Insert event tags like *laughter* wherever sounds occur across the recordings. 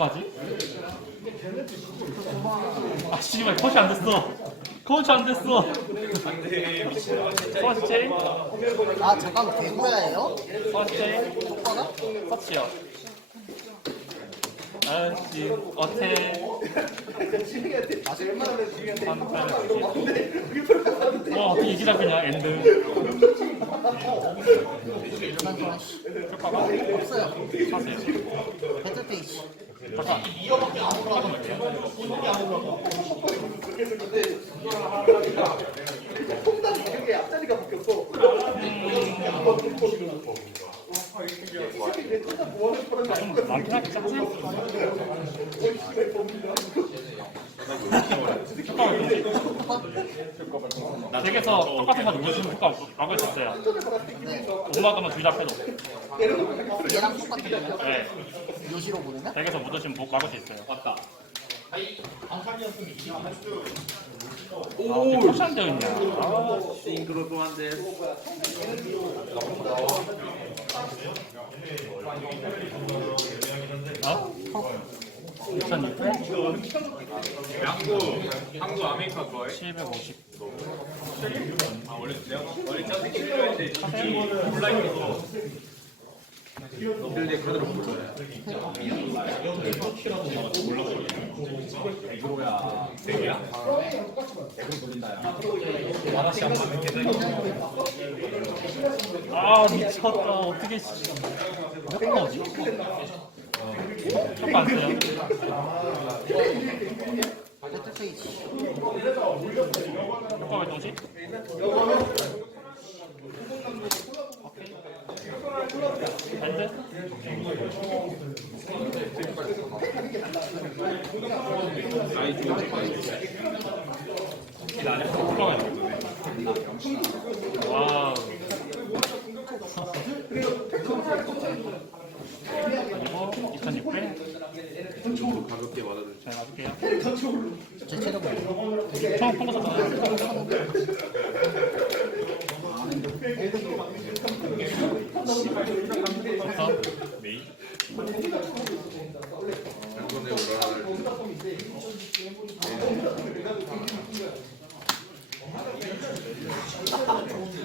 어떡하지? 아 씨발 컷이 안 됐어. 컷이 안 됐어. 체인 아? 퍼스트 체인 효과가? 터치요. 아씨 어태 와 어떻게 이기다 그냥 엔드. 일반 소환 씨 효과가 없어요 하세요 배틀 페이지 잠깐 잠깐만 좀 많긴 하겠지 덱에서 똑같은 거 누르시면 효과 막을 수 있어요. 네 엄마가만 둘다 패도 얘랑 똑같은 거요? 네 요시로 보내면? 덱에서 묻으시면 목 막을 수 있어요 맞다 오, 이게 포션 되어 있냐? 아, 싱크로 또한데 어? 2006회 양구 한국 아메리카 좋아해? 750. 아 원래 내가 원래 저 새끼 필요했는데 온라인에서 근데 카드로 불러야 에그로야 대기야? 에그로 돌린다야 마라시 한 번. 아, 미쳤다. 어떻게, 씨. 몇 번이지? 효과 안 써요. 배틀 페이지 효과 왜 또지? 밴드? 효과가 있네. 와우. 그리고 2600. 가볍게 맞아도 잘 놔둘게요. 제 체력을 처음 펑거 썼잖아요. 그래서 메이. 양손에 올라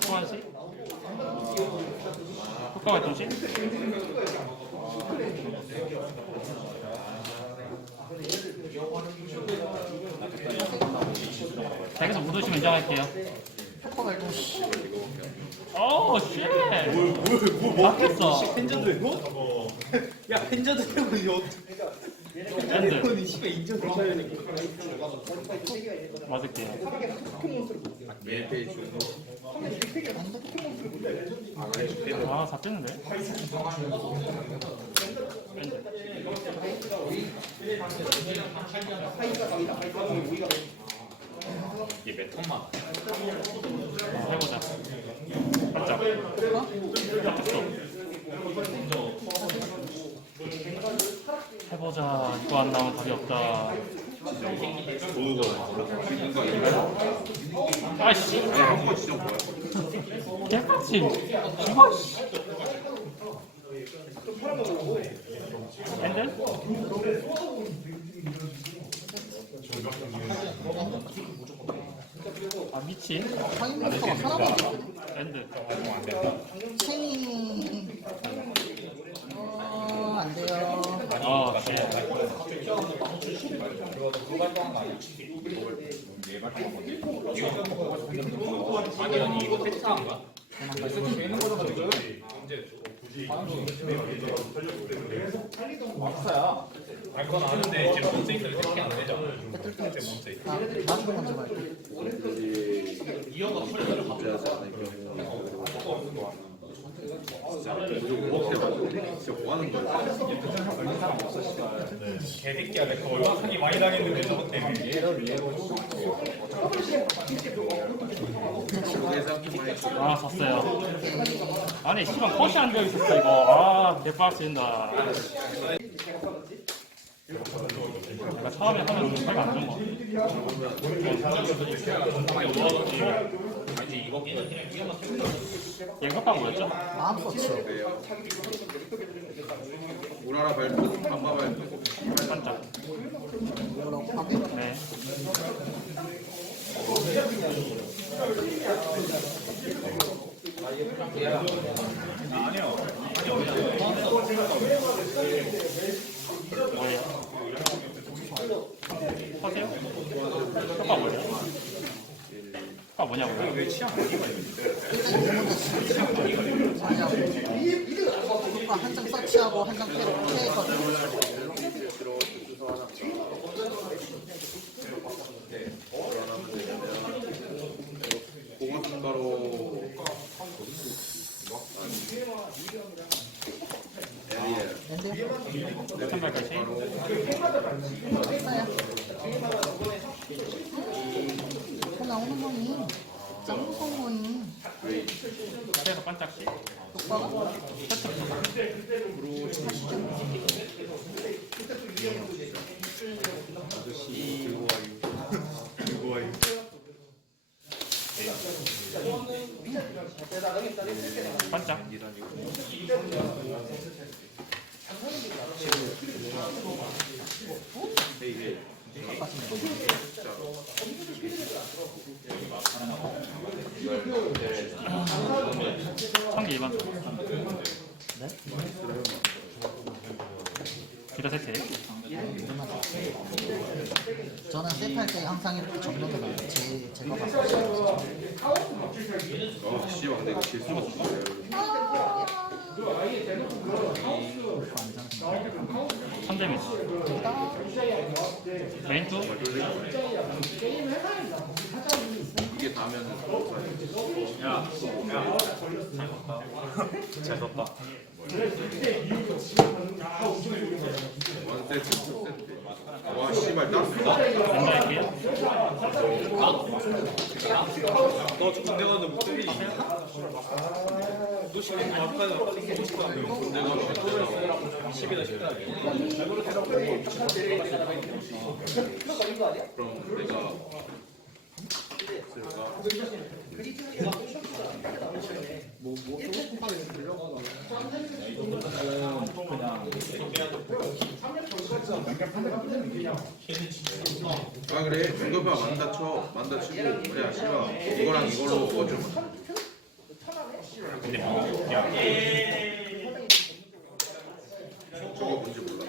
소환시. 효과가 도시. 덱에서 묻으시면 인정할게요. 발동 씨 오, 쉣! 바뀌었어. 펜저도 이거? 야 펜저도 이거 이거 엔드. 이거는 씨가 인정되셔야 돼. 맞을게요. 메인 페이지 아, 다 뜨는데? 이게 몇 아, 해보자. 깜짝. 깜짝어. 해보자. 이거 안 나오면 답이 없다. 아이씨. 개빡치. 죽어, 씨. 엔드? 아, 미친. 타임 몬스터가 하나만 엔드. 체니 어... 안 돼요 아, 씨. 아니 아니 이거 세차인가? 아니 그건 아는데 지금 몬스터 세팅 안 되잖아 배틀 페이지 아 마지막 먼저 말게? 개새끼야 많이 당했는데 때문에. 아, 졌어요. 아니, 씨발, 컷이 안 되어 있었어, 이거. 아, 개빡친다. 처음에 하면 좀 사이가 안 좋은 거 같아. 얘 효과 뭐였죠? 마음껏이요. 왜요? 우라라 발표, 감마 발표. 반짝. 네. 뭐예요? 하세요? 효과 뭐예요? 효과 뭐냐고요? 아니야. 한장 서치하고 한장 패로 패거든요. 그것은 바로 에리엘. 랜드 선발開始 했어요. 짱 무서운 거니? 그래서 반짝씩 효과가? 반짝 한개 일반 네? 기타 세트 저는 세트할 때 항상 이렇게 정면에 놔요. 제, 제가 봤을 때. 어, 씨발, 근데 이거 실수. 완전 3데미지 메인 투 이게 다면은 잘 썼다. 원 *laughs* 세트, 투 세트. 와, 연달게요 너 조금 내가 못 때리지. 너좀 아까는 빨리 싶어 안 돼요. 내가 땄다. 10이다 10다. 그럼 내가 아 그래. 중급파 만다 쳐. 만다 치고. 그냥 씨발 이거랑 이걸로 뭐좀 근데 뭐, 야, 저게 뭔지 몰라.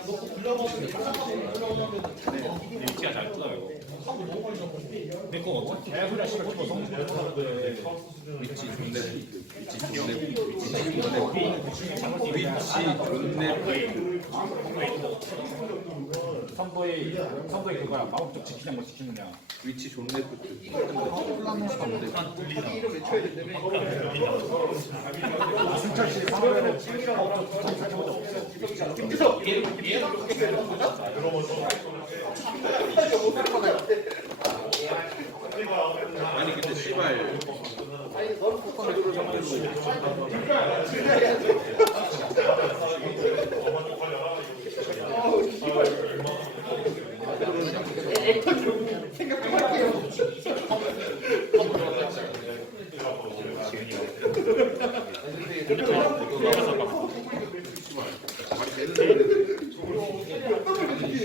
내 위치가 잘 떠요 이거. 내거 성. 위치 존내 위치 존내 위치 존내 위치 존내 선도의 선도의 그거야 마법적 지키는 거 지키느냐. 위치 존내 아니 근데 씨발.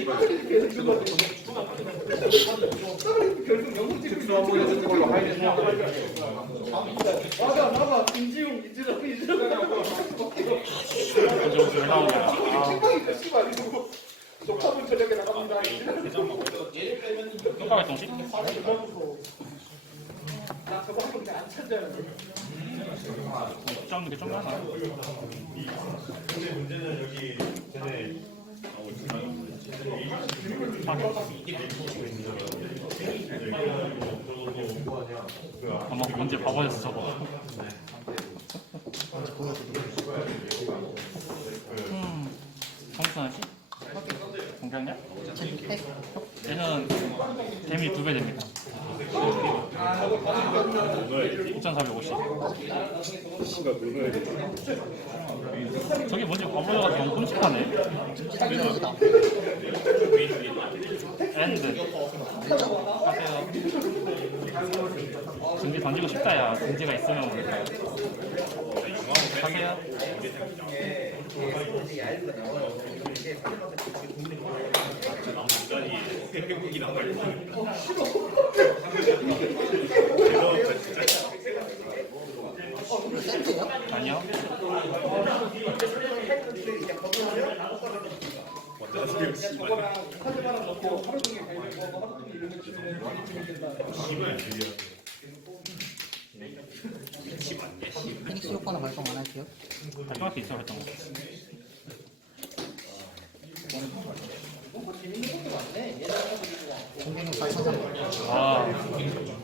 말이 되는데 특수 한번 해주는 걸로 하겠습니다 언제 오지 왜 나오냐 아. 효과 발동식 좀 이게 좀 하나 아마 뭔지 바보였어 저거 음, 성순하지? 공격력? 제 얘는 데미 두배 됩니다. 9,450. 저게 뭔지 바보가 너무 끔찍하네. 엔드. 하세요. 등지 던지고 싶다야. 등지가 있으면 모를까요? 하세요. 피닉스 효과는 발동 안 할게요. 발동할 수 있어, 발동. 공격력 4,300. 아, 하나 제외하고 대상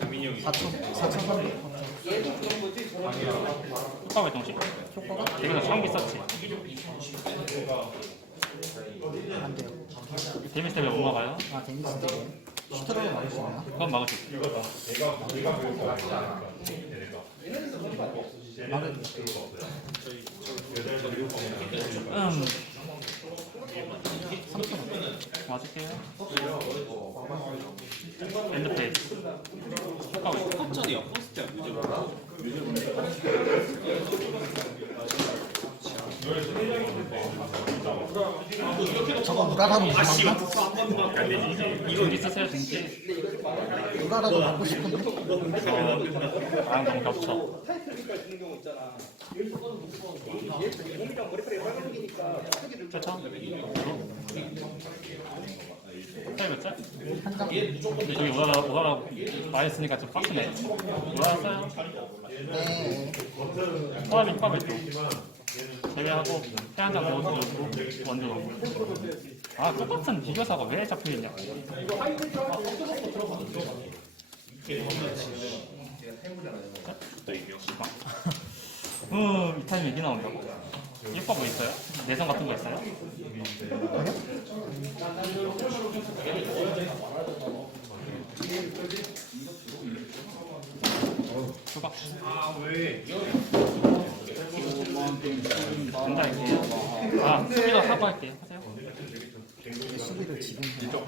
다민이 형이 4,000, 4,300. 효과 발동식. 효과가 데미지 처음 비쌌지. 안 돼요. 데미지 때문에 못 막아요. 아, 데미지. 막을 음, 3,000원. 맞을게요. 엔드 페이스. 효과 발동. 컨전이야 포스트야 요즘 저거 우라라도 아 씨발 먹나? 한 번밖에 안 되지 이제 등지 쓰세요, 등지. 우라라도 먹고 싶은데? 아, 너무 겹쳐. 됐죠? 갑자기 몇 짤? 한 장. 여기 오다가 오다가 많이 쓰니까 좀 빡치네. 올라왔어요. 네. 포함이 또 제외하고 해안장 넣어주고 원주 넣고. 아 똑같은 비교사가 왜 잡혀 있냐? 또이 겨 음, 이 타임 얘기 나온다고? 예뻐 뭐 있어요? 내성 같은 거 있어요? 수박 아왜 된다 할게요. 아 수비도 하고 할게요. 수비를 지금 해요.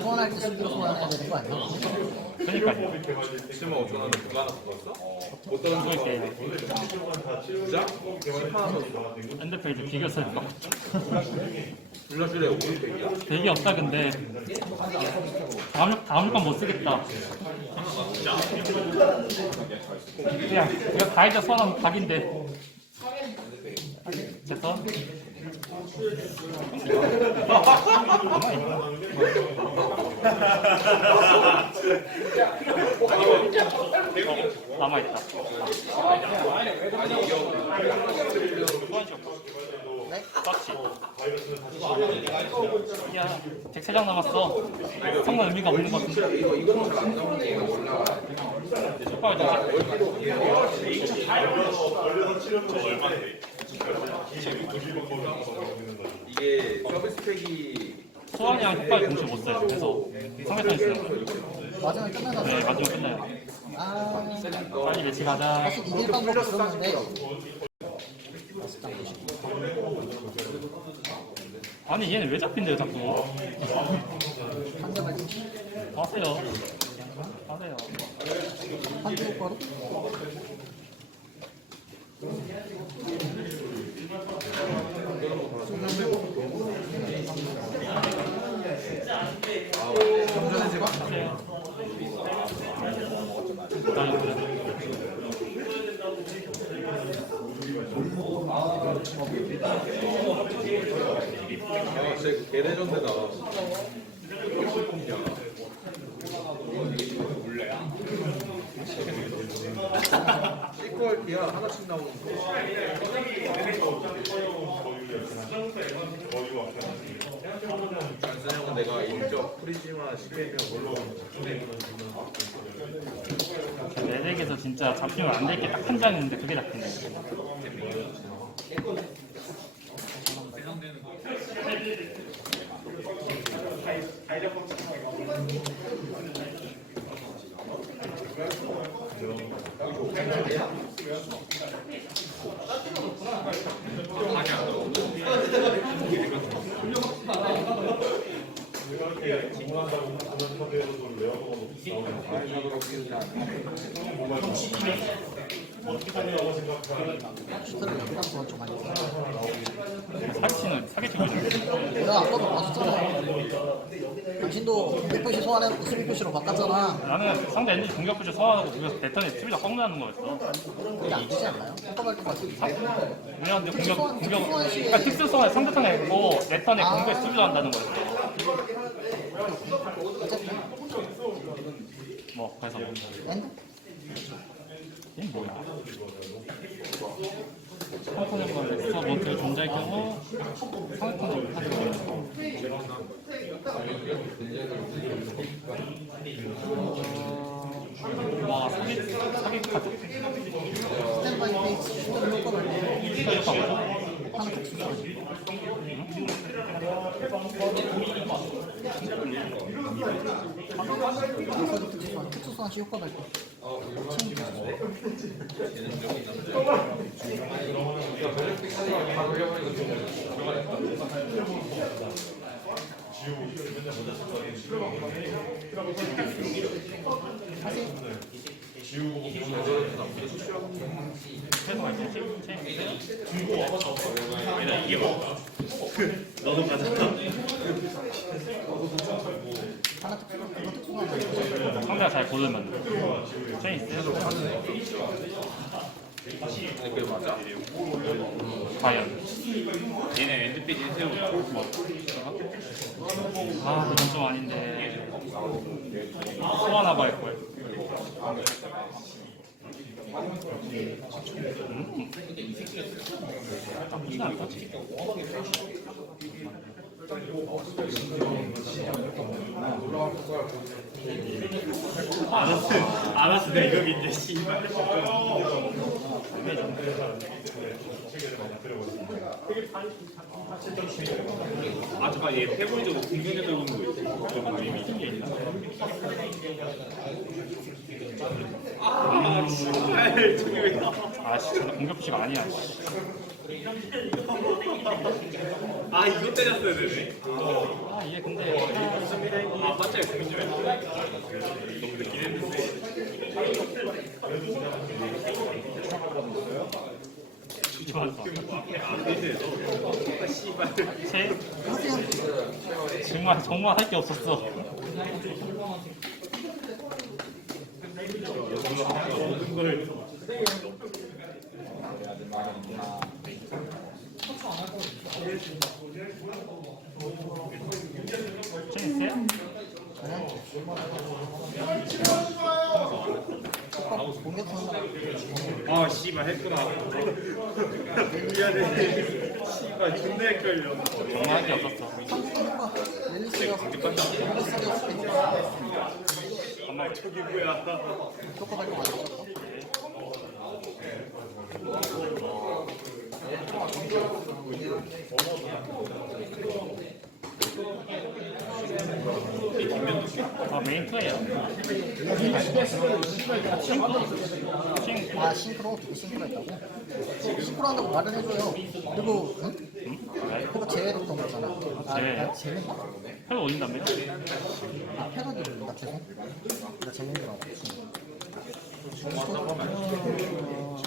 소환할 때, 수비로 소환해야 되는 거 아니야? 그러니까요. 10만 5천 원에 그거 하나? 못 떨어진 거 게임. 진짜? 10만 원 엔드페이지 비교사 이거. 블러쉬래 500이야? 되게 없다 근데 다음 다음 건못 쓰겠다. 그냥 이거 다 이제 선언 각인데. 됐어? 남아 있다. 네? 빡치. 야, 덱 3장 남았어. 성난 의미가 없는 것 같은데. 효과가 되지. 이게 서비스 팩이 소환이랑 효과를 동시에 못 써요. 그래서 상대편이 쓰는 거예요. 마지막에 끝나다. 네, 마지막 끝나요. 아, 빨리 매치 가자. 사실 이길 방법 있었는데. 아니, 얘는 왜 잡힌대요, 자꾸. 한 장을 하세요. 하세요. 한두 효과로? 아, 진짜 개레전드다. 몰래야 야 하나씩 나오는 거. 전선형은 내가 인적 프리즈마 시계면 뭘로 내 덱에서 진짜 잡히면 안 될 게 딱 한 장 있는데 그게 잡히네. 슈트를 여기다 부어 좀 많이 사기치는 사기치고 있는 내가 아까도 봤었잖아 당신도 공격표시 소환해놓고 수비 표시로 바꿨잖아 나는 상대 엔진 공격 부지 소환하고 그래서 배턴에 수비가 꽉 나는 거였어. 그게 안 되지 않나요? 효과발 것 같은데 왜냐면 특수 공격 소환, 공격 특수 소환 시에- 그러니까 특수 소환 상대 턴에 했고 내 턴에 아. 공격 수비도 한다는 거였어. 어차피 뭐 그래서 뭐. 엔드? 얘 뭐야? 상권의 걸 렉서 몬트의 존재할 경우 상권을 하게 되는 거. 와 사기 사기 스탠바이 페이지 이거? 하나 특수 소환 여기서도 특수 소환 특수 소환 시 효과발 것 그래서 말이 지 체인 이게 뭐? 너도 가졌다. 하나 특수 그거 특수 소환 상대가 잘 고르면 체인 있어요? 근데 그게 맞아? 과연 얘네 엔드페이지 세우고 아 이건 좀 아닌데 소환하고 할 걸. 알았어. 알았어. 내가 이거인데 씨발. 아 잠깐 얘 페브리도 공격에 들어오는 거? 저거 이미 아 씨발 왜 아씨 저는 공격 부시가 아니야. 씨. 아 이거 때렸어야 되네. 아 이게 근데 아 맞짱이 고민 좀 했어. 너무 늦긴 했는데. 좋았어. 아아 씨발. 정말 정말 할 게 없었어. 모든 걸 체인 있어요? 공격 소환 아 씨발 했구나. 미안해. 씨발 존나 헷갈려. 정말 할게 없었어. 릴리스가 릴리스가 정말 저기 뭐야. 효과발 것 같아 아 메인. 싱아 싱크로 두 싱크로 했다고? 싱크로 한다고 말을 해줘요 그리고 응? 그거 제외됐던 거잖아 아, 제외. 아 제외인 가? 혈 올린다며? 아 패러디 나 죄송 나 알았어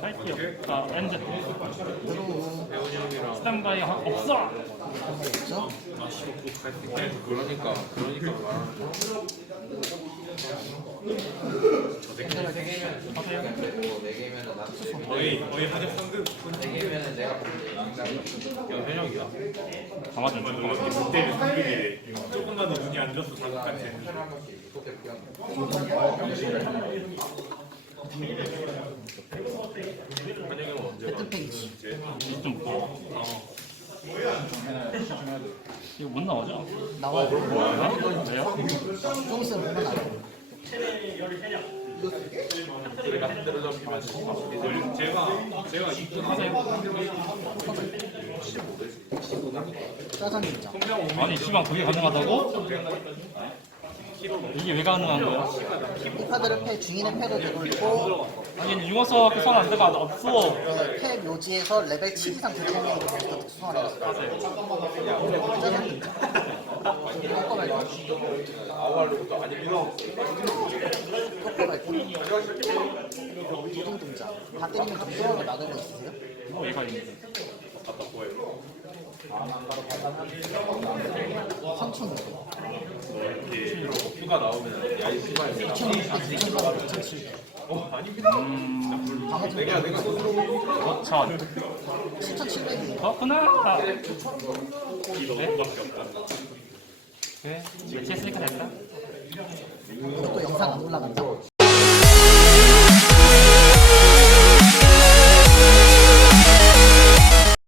할게요. 아 엔드. 그리고 스탠바이 하- 없어. 없어? 그러니까 그러니까 말하는 거. 거의 거의 하적 상급. 야 현영이야. 가만히 있어. 그때는 상급이래. 조금만 더 눈이 안 좋아서 상급 같아. 히든 페이지. 이좀 뭐. 이거 못 나오죠? 나와요. 뭐야? 왜요? 좀 있으면 보면 알아요. 제가 제가 있죠. 아니 씨발 그게 가능하다고? 이게 왜 가능한 거야? 이 카드를 패 주인의 패로 되돌리고 아니 융어서 그 선안 데가 없어. 그패 묘지에서 레벨 7 이상 있는 몬스터 특수화를 했어요. 있죠. 기둥 동작. 다 때리면 동동하게 막을 거 있으세요? 뭐 얘가 있는데. 선충 모드. 휴가 나오면 야이 씨발 2,600, 2,700. 방어 내가 내가 스스로 전 7,700이에요. 그렇구나. 네? 네? 매 치했으니까 됐다. 이것도 영상 안 올라간다.